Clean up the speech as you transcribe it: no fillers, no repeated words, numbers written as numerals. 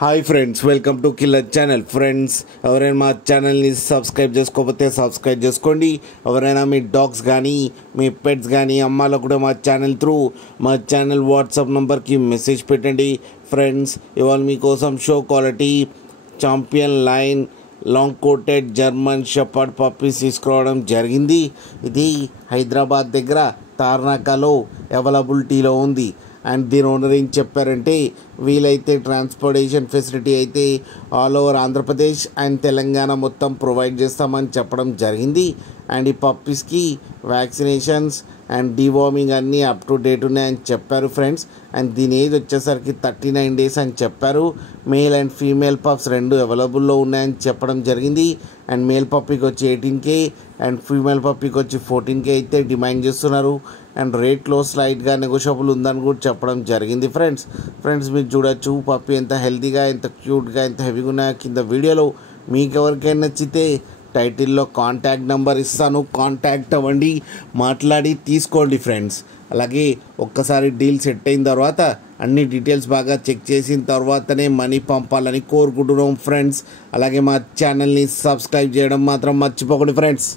Hi friends, welcome to killer channel. Friends, ఎవరైనా మా ఛానల్ని సబ్స్క్రైబ్ చేసుకోకపోతే సబ్స్క్రైబ్ చేసుకోండి. ఎవరైనా మీ డాగ్స్ కానీ మీ పెట్స్ కానీ అమ్మాలో కూడా మా ఛానల్ వాట్సాప్ నెంబర్కి మెసేజ్ పెట్టండి. ఫ్రెండ్స్, ఇవాళ మీకోసం show quality champion line long coated German shepherd puppies తీసుకురావడం జరిగింది. ఇది హైదరాబాద్ దగ్గర తార్నాకలో అవైలబిలిటీలో ఉంది. అండ్ దీని ఓనర్ ఏం చెప్పారంటే, వీలైతే ట్రాన్స్పోర్టేషన్ ఫెసిలిటీ అయితే all over Andhra Pradesh and Telangana మొత్తం ప్రొవైడ్ చేస్తామని చెప్పడం జరిగింది. అండ్ ఈ పప్పీస్కి వ్యాక్సినేషన్స్ అండ్ డివార్మింగ్ అన్నీ అప్ టు డేట్ ఉన్నాయని చెప్పారు ఫ్రెండ్స్. అండ్ దీని ఏజ్ వచ్చేసరికి 39 days అని చెప్పారు. మేల్ అండ్ ఫీమేల్ పప్స్ రెండు అవైలబుల్లో ఉన్నాయని చెప్పడం జరిగింది. అండ్ మేల్ పప్పీకి వచ్చి 18K అండ్ ఫీమేల్ పప్పీకి వచ్చి 14K అయితే డిమాండ్ చేస్తున్నారు. అండ్ రేట్లో స్లైట్గా నెగోషియబుల్ ఉందని కూడా చెప్పడం జరిగింది. ఫ్రెండ్స్ మీరు చూడొచ్చు పప్పీ ఎంత హెల్తీగా, ఎంత క్యూట్గా, ఎంత హెవీగా ఉన్నాయో కింద వీడియోలో. మీకు ఎవరికైనా నచ్చితే టైటిల్లో కాంటాక్ట్ నెంబర్ ఇస్తాను, కాంటాక్ట్ అవ్వండి, మాట్లాడి తీసుకోండి ఫ్రెండ్స్. అలాగే ఒక్కసారి డీల్ సెట్ అయిన తర్వాత అన్ని డీటెయిల్స్ బాగా చెక్ చేసిన తర్వాతనే మనీ పంపాలని కోరుకుంటున్నాం ఫ్రెండ్స్. అలాగే మా ఛానల్ని సబ్స్క్రైబ్ చేయడం మాత్రం మర్చిపోకండి ఫ్రెండ్స్.